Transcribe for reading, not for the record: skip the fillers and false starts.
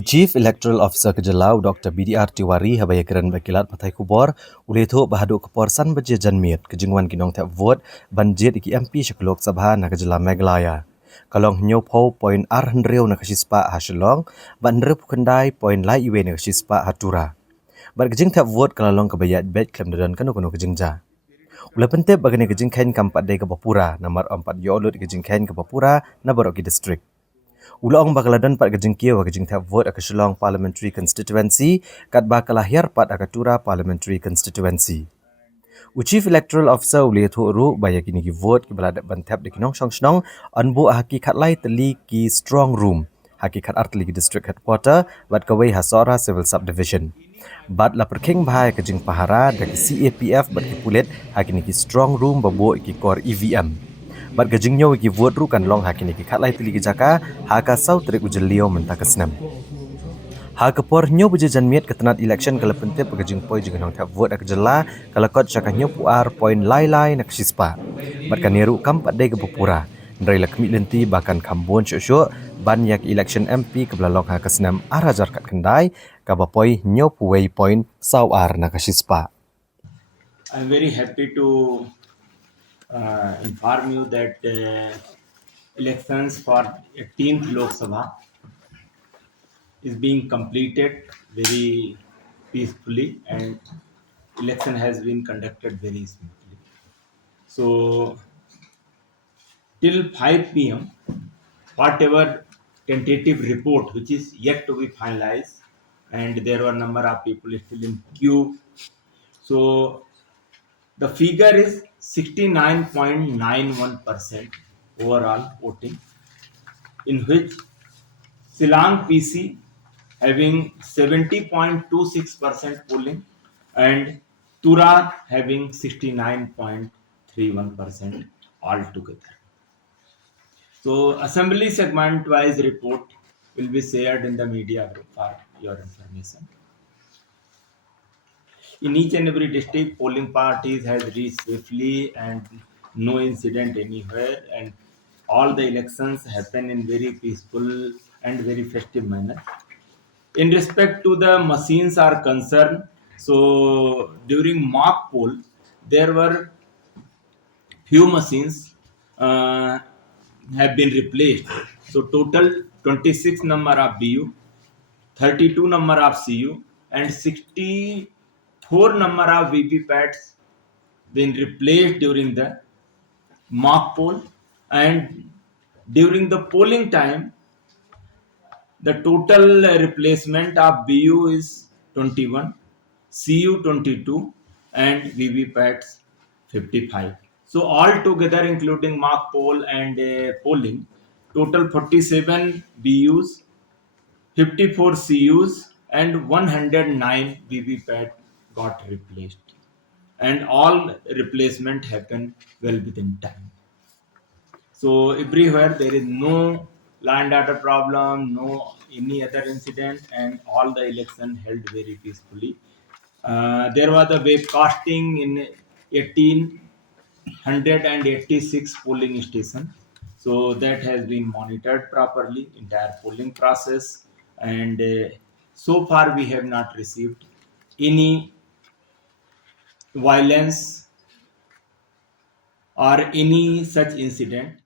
Chief Electoral Officer Kejelau Dr. BDR Tiwari habaya keran bakilat patai kubor uletho bahadu keporsan baje janmiet kejingwan kinong tap vote banjit iki MP Lok Sabha na Kejela Meghalaya. Kalong nyo po point R100 na kasispa hasilong ban rep kendai point lai iwe na kasispa hatura. Bar kejing tap vote kalalong kebayat bet klem dadan kanu kejingja. Ula pentep bagani kejing kain kampat day ke Papura nomor 4 yolut kejing kain ke Papura na Baroki District. Ulang bakaladan pat kejengkia wa kejeng tap vote akasulong parliamentary constituency kat bakalahir pat akatura parliamentary constituency. Chief Electoral Officer uli thu baya kini ki vote ki baladat bantap de kinong song anbu hakikat lai teli ki strong room hakikat artli ki district headquarter bat kawai hasora civil subdivision. Bat la perking bahaya kejeng pahara da ki CAPF bat ki pulet hakini ki strong room babu ki core EVM. Bat gajingnya wiki vote ru kan long hakini ki khatlai tili ki jaka haka sau trik ujelio mentakasnam. Ha kapor nyo buje janmiet ketenat election kala pentep gajing poi jeung nong tap vote ak jela kala kot jakanya puar point lai nak sispa. Bat kaniru kampat dai ke Papura. Ndrai lakmi lenti bahkan kambon syok ban yak election MP ke belalong ha kasnam arajar kat kendai ka bapoi nyo puwei point sawar nak sispa. I'm very happy to inform you that elections for 18th Lok Sabha is being completed very peacefully and election has been conducted very smoothly. So till 5 p.m., whatever tentative report which is yet to be finalized, and there were a number of people still in queue. So the figure is 69.91% overall voting, in which Silang PC having 70.26% polling and Tura having 69.31% altogether. So assembly segment wise report will be shared in the media group for your information. In each and every district, polling parties has reached safely and no incident anywhere, and all the elections happen in very peaceful and very festive manner. In respect to the machines are concerned, so during mock poll, there were few machines have been replaced. So total 26 number of BU, 32 number of CU, and 64 number of VVPATs been replaced during the mock poll. And during the polling time, the total replacement of BU is 21, CU 22, and VVPATs 55. So all together, including mock poll and polling, total 47 BUs, 54 CUs, and 109 VVPAT got replaced. And all replacement happened well within time. So everywhere there is no land order problem, no any other incident, and all the election held very peacefully. There was a webcasting in 1886 polling station, so that has been monitored properly, entire polling process, and so far we have not received any violence or any such incident